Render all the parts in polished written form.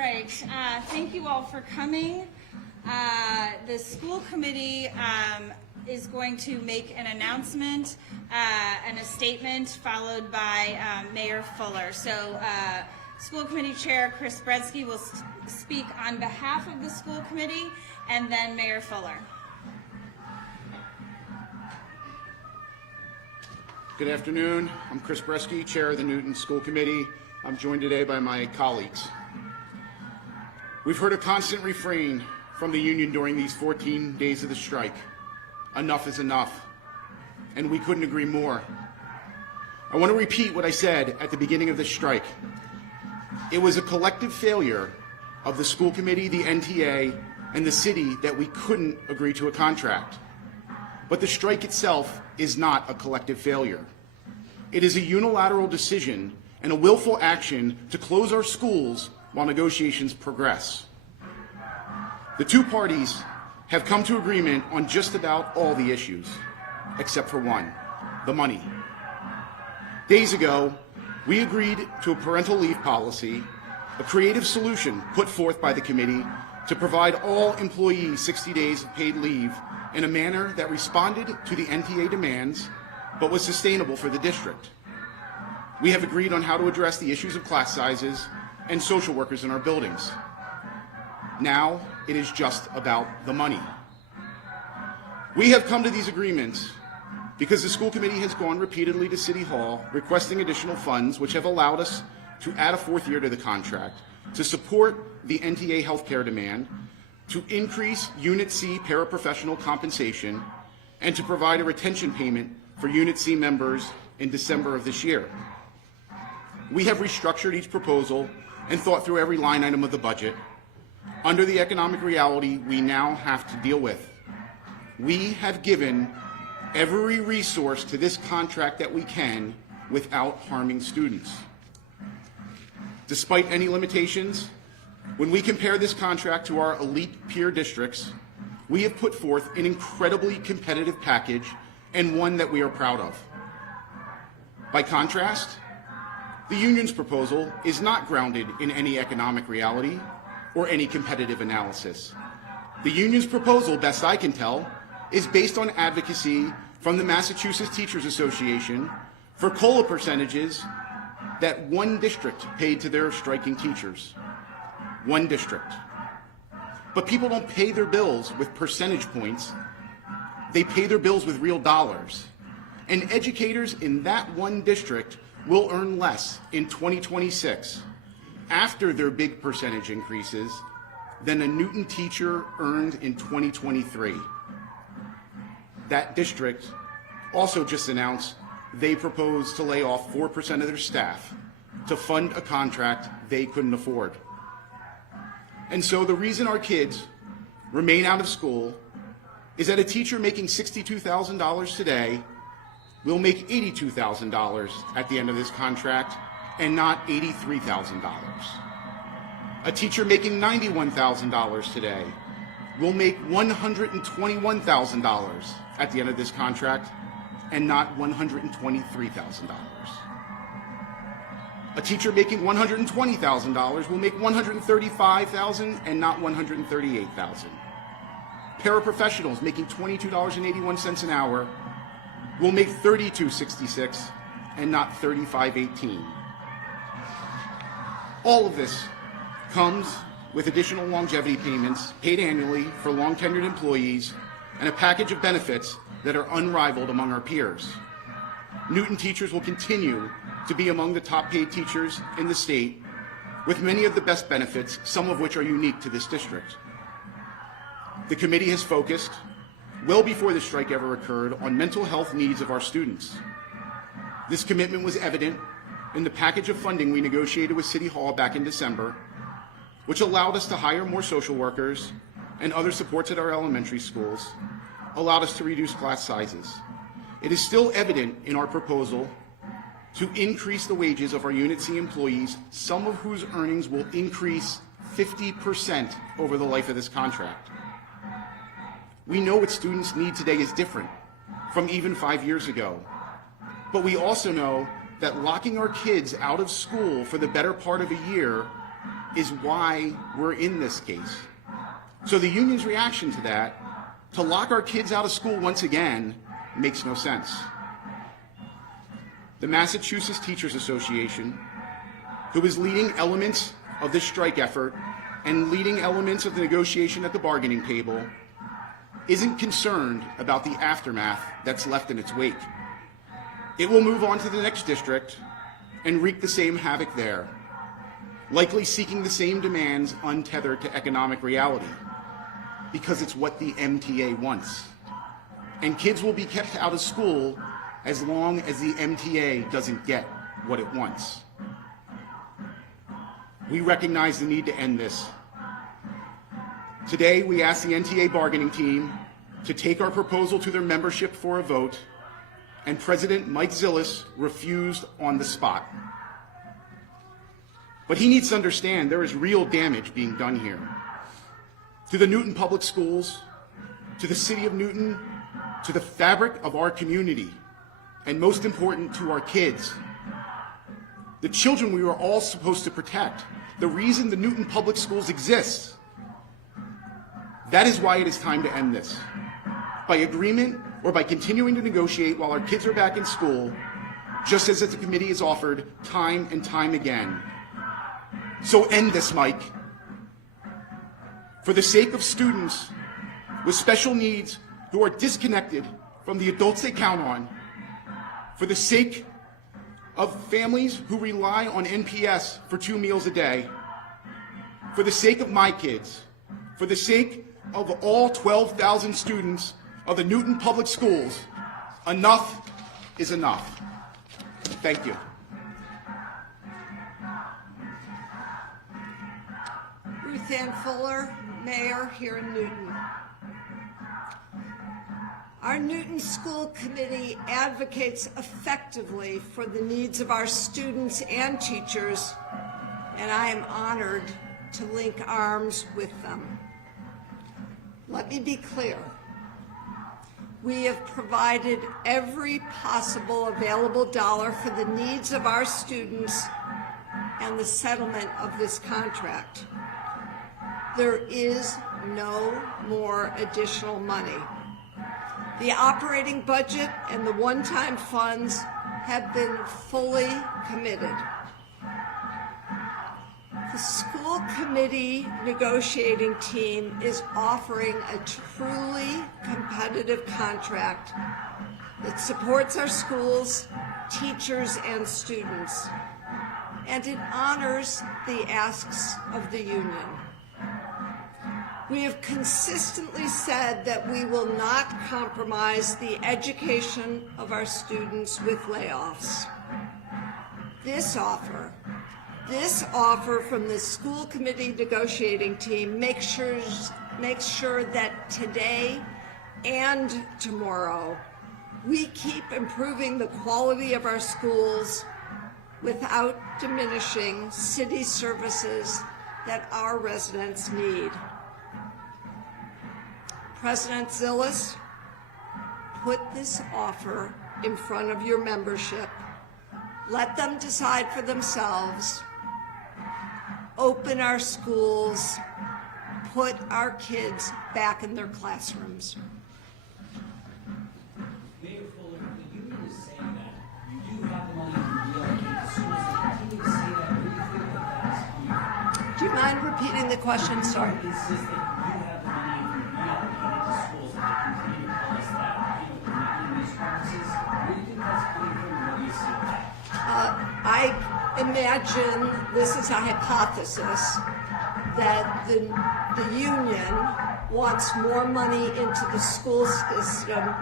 right. Thank you all for coming. The school committee is going to make an announcement and a statement followed by Mayor Fuller. So School Committee Chair Chris Bredsky will speak on behalf of the school committee, and then Mayor Fuller. Good afternoon. I'm Chris Bredsky, Chair of the Newton School Committee. I'm joined today by my colleagues. We've heard a constant refrain from the union during these 14 days of the strike. Enough is enough. And we couldn't agree more. I want to repeat what I said at the beginning of this strike. It was a collective failure of the school committee, the NTA, and the city that we couldn't agree to a contract. But the strike itself is not a collective failure. It is a unilateral decision and a willful action to close our schools while negotiations progress. The two parties have come to agreement on just about all the issues, except for one, the money. Days ago, we agreed to a parental leave policy, a creative solution put forth by the committee to provide all employees 60 days of paid leave in a manner that responded to the NTA demands, but was sustainable for the district. We have agreed on how to address the issues of class sizes and social workers in our buildings. Now it is just about the money. We have come to these agreements because the school committee has gone repeatedly to City Hall requesting additional funds, which have allowed us to add a fourth year to the contract, to support the NTA healthcare demand, to increase Unit C paraprofessional compensation, and to provide a retention payment for Unit C members in December of this year. We have restructured each proposal and thought through every line item of the budget. Under the economic reality we now have to deal with, we have given every resource to this contract that we can without harming students. Despite any limitations, when we compare this contract to our elite peer districts, we have put forth an incredibly competitive package and one that we are proud of. By contrast, the union's proposal is not grounded in any economic reality or any competitive analysis. The union's proposal, best I can tell, is based on advocacy from the Massachusetts Teachers Association for COLA percentages that one district paid to their striking teachers. One district. But people don't pay their bills with percentage points. They pay their bills with real dollars. And educators in that one district will earn less in 2026, after their big percentage increases, than a Newton teacher earned in 2023. That district also just announced they propose to lay off 4% of their staff to fund a contract they couldn't afford. And so the reason our kids remain out of school is that a teacher making $62,000 today will make $82,000 at the end of this contract and not $83,000. A teacher making $91,000 today will make $121,000 at the end of this contract and not $123,000. A teacher making $120,000 will make $135,000 and not $138,000. Paraprofessionals making $22.81 an hour will make $32.66 and not $35.18. All of this comes with additional longevity payments paid annually for long-tenured employees and a package of benefits that are unrivaled among our peers. Newton teachers will continue to be among the top paid teachers in the state, with many of the best benefits, some of which are unique to this district. The committee has focused, well before the strike ever occurred, on mental health needs of our students. This commitment was evident in the package of funding we negotiated with City Hall back in December, which allowed us to hire more social workers and other supports at our elementary schools, allowed us to reduce class sizes. It is still evident in our proposal to increase the wages of our Unit C employees, some of whose earnings will increase 50% over the life of this contract. We know what students need today is different from even 5 years ago. But we also know that locking our kids out of school for the better part of a year is why we're in this case. So the union's reaction to that, to lock our kids out of school once again, makes no sense. The Massachusetts Teachers Association, who is leading elements of this strike effort and leading elements of the negotiation at the bargaining table, isn't concerned about the aftermath that's left in its wake. It will move on to the next district and wreak the same havoc there, likely seeking the same demands untethered to economic reality, because it's what the MTA wants. And kids will be kept out of school as long as the MTA doesn't get what it wants. We recognize the need to end this. Today, we ask the NTA bargaining team to take our proposal to their membership for a vote, and President Mike Zillis refused on the spot. But he needs to understand there is real damage being done here. To the Newton Public Schools, to the City of Newton, to the fabric of our community, and most important, to our kids. The children we are all supposed to protect. The reason the Newton Public Schools exist. That is why it is time to end this. By agreement or by continuing to negotiate while our kids are back in school, just as the committee has offered time and time again. So end this, Mike. For the sake of students with special needs who are disconnected from the adults they count on, for the sake of families who rely on NPS for 2 meals a day, for the sake of my kids, for the sake of all 12,000 students of the Newton Public Schools, enough is enough. Thank you. Ruth Ann Fuller, Mayor here in Newton. Our Newton School Committee advocates effectively for the needs of our students and teachers, and I am honored to link arms with them. Let me be clear. We have provided every possible available dollar for the needs of our students and the settlement of this contract. There is no more additional money. The operating budget and the one-time funds have been fully committed. The school committee negotiating team is offering a truly competitive contract that supports our schools, teachers, and students, and it honors the asks of the union. We have consistently said that we will not compromise the education of our students with layoffs. This offer from the school committee negotiating team makes sure that today and tomorrow we keep improving the quality of our schools without diminishing city services that our residents need. President Zillis, put this offer in front of your membership. Let them decide for themselves. Open our schools. Put our kids back in their classrooms. Mayor Fuller, the union is saying that you do have the money to reallocate the schools. They continue to say that. Where do you feel that that is coming from? Do you mind repeating the question? Sorry. It says that you have the money to reallocate the schools, and they continue to tell us that, they're making these promises. Where do you think that's coming from, and where do you see that? I imagine this is a hypothesis that the union wants more money into the school system,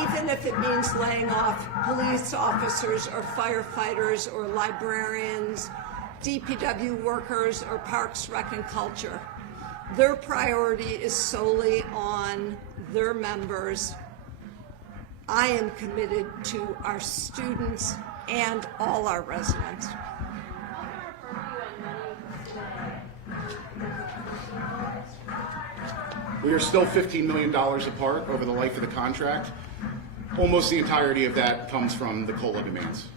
even if it means laying off police officers or firefighters or librarians, DPW workers, or Parks, Rec, and Culture. Their priority is solely on their members. I am committed to our students and all our residents. We are still $15 million apart over the life of the contract. Almost the entirety of that comes from the COLA demands.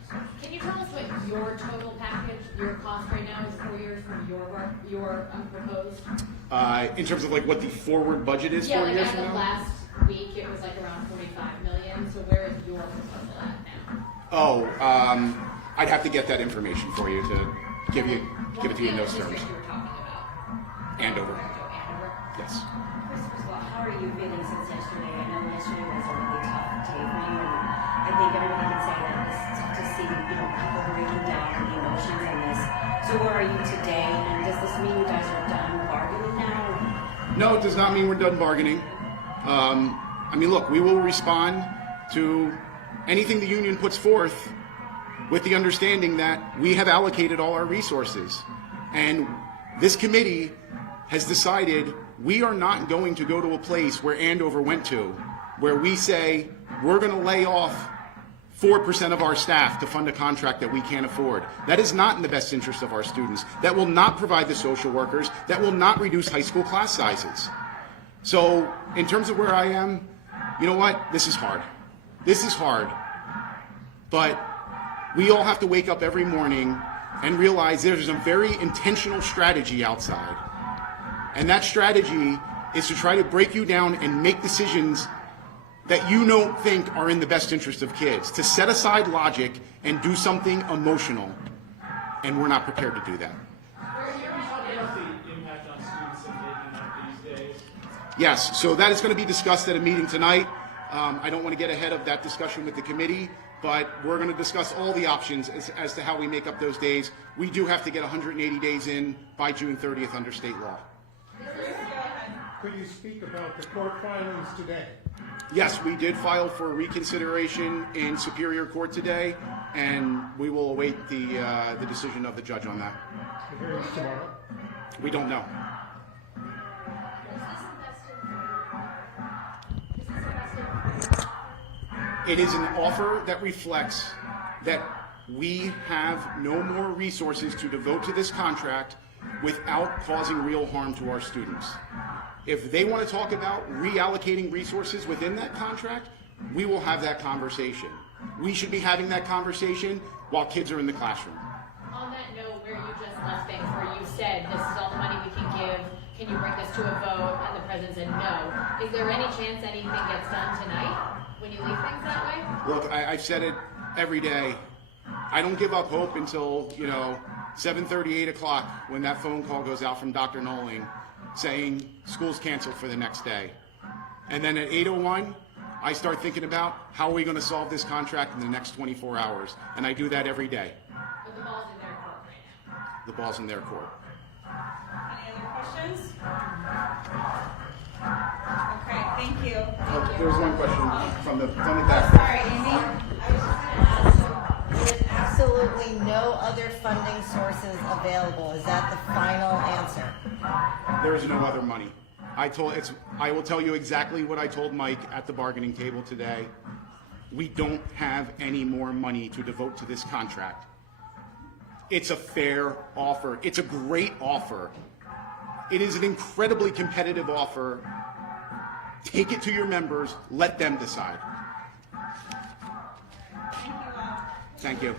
Can you tell us what your total package your cost right now is 4 years from your proposed? In terms of like what the forward budget is 4 years As from of now? last week, it was like around 45 million, so where is your proposal at now? Oh, I'd have to get that information for you to give it to you in those terms. District you were talking about? Andover, Andover? yes. First of all, how are you feeling since yesterday? I know yesterday was a really tough day for you, and I think everybody can say that it's tough to see, people breaking down and the emotions in this. So where are you today, and does this mean you guys are done bargaining now? No, it does not mean we're done bargaining. I mean, look, we will respond to anything the union puts forth with the understanding that we have allocated all our resources. And this committee has decided we are not going to go to a place where Andover went to, where we say we're going to lay off 4% of our staff to fund a contract that we can't afford. That is not in the best interest of our students. That will not provide the social workers. That will not reduce high school class sizes. So in terms of where I am, you know what? This is hard. This is hard. But we all have to wake up every morning and realize there's a very intentional strategy outside. And that strategy is to try to break you down and make decisions that you don't think are in the best interest of kids, to set aside logic and do something emotional. And we're not prepared to do that. The impact on students in making up these days? Yes, so that is going to be discussed at a meeting tonight. I don't want to get ahead of that discussion with the committee, but we're going to discuss all the options as to how we make up those days. We do have to get 180 days in by June 30th under state law. Could you speak about the court filings today? Yes, we did file for reconsideration in Superior Court today, and we will await the decision of the judge on that. The hearing's tomorrow. We don't know. It is an offer that reflects that we have no more resources to devote to this contract without causing real harm to our students. If they want to talk about reallocating resources within that contract, we will have that conversation. We should be having that conversation while kids are in the classroom. On that note, where you just left things, where you said, this is all the money we can give, can you bring this to a vote? And the president said no. Is there any chance anything gets done tonight when you leave things that way? Look, I've said it every day. I don't give up hope until, 7:30, 8 o'clock when that phone call goes out from Dr. Noling saying school's canceled for the next day. And then at 8:01, I start thinking about how are we going to solve this contract in the next 24 hours. And I do that every day. But the ball's in their court right now. The ball's in their court. Any other questions? Okay, thank you. Oh, there was one question from the back. Sorry, Amy. I was just going to ask, so there's absolutely no other funding sources available. Is that the final answer? There is no other money. I will tell you exactly what I told Mike at the bargaining table today. We don't have any more money to devote to this contract. It's a fair offer. It's a great offer. It is an incredibly competitive offer. Take it to your members. Let them decide. Thank you all. Thank you.